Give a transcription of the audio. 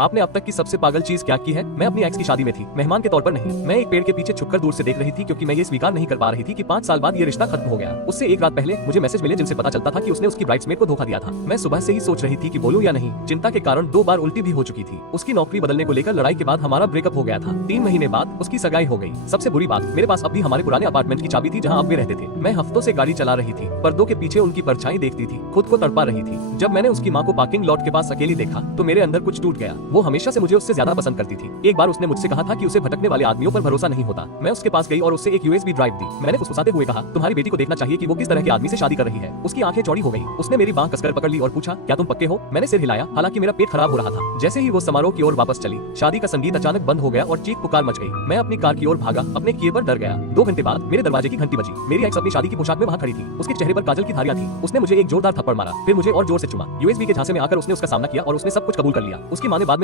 आपने अब तक की सबसे पागल चीज क्या की है? मैं अपनी एक्स की शादी में थी, मेहमान के तौर पर नहीं। मैं एक पेड़ के पीछे छुपकर दूर से देख रही थी क्योंकि मैं ये स्वीकार नहीं कर पा रही थी कि 5 साल बाद ये रिश्ता खत्म हो गया। उससे एक रात पहले मुझे मैसेज मिले जिनसे पता चलता था कि उसने उसकी ब्राइड्समेड को धोखा दिया था। मैं सुबह से ही सोच रही थी कि बोलूं या नहीं। चिंता के कारण 2 बार उल्टी भी हो चुकी थी। उसकी नौकरी बदलने को लेकर लड़ाई के बाद हमारा ब्रेकअप हो गया था। 3 महीने बाद उसकी सगाई हो गई। सबसे बुरी बात, मेरे पास अब भी हमारे पुराने अपार्टमेंट की चाबी थी जहाँ अब वे रहते थे। मैं हफ्तों से गाड़ी चला रही थी, पर्दों के पीछे उनकी परछाई देखती थी, खुद को तड़पा रही थी। जब मैंने उसकी माँ को पार्किंग लॉट के पास अकेली देखा तो मेरे अंदर कुछ टूट गया। वो हमेशा से मुझे उससे ज्यादा पसंद करती थी। एक बार उसने मुझसे कहा था कि उसे भटकने वाले आदमियों पर भरोसा नहीं होता। मैं उसके पास गई और उससे एक यूएसबी ड्राइव दी। मैंने फुसफुसाते हुए कहा, तुम्हारी बेटी को देखना चाहिए कि वो किस तरह के आदमी से शादी कर रही है। उसकी आंखें चौड़ी हो गई। उसने मेरी बांह कसकर पकड़ ली और पूछा, क्या तुम पक्के हो? मैंने सिर हिलाया, हालांकि मेरा पेट खराब हो रहा था। जैसे ही वो समारोह की ओर वापस चली, शादी का संगीत अचानक बंद हो गया और चीख पुकार मच गई। मैं अपनी कार की ओर भागा, अपने किए पर डर गया। 2 घंटे बाद मेरे दरवाजे की घंटी बजी। मेरी एक्स अपनी शादी की पोशाक में वहाँ खड़ी थी। उसके चेहरे पर काजल की धारियां थी। उसने मुझे एक जोरदार थप्पड़ मारा, फिर मुझे और जोर से चुमा। यूएसबी के झांसे में आकर उसने उसका सामना किया और उसने सब कुछ कबूल कर लिया। उसकी माँ ने बाद में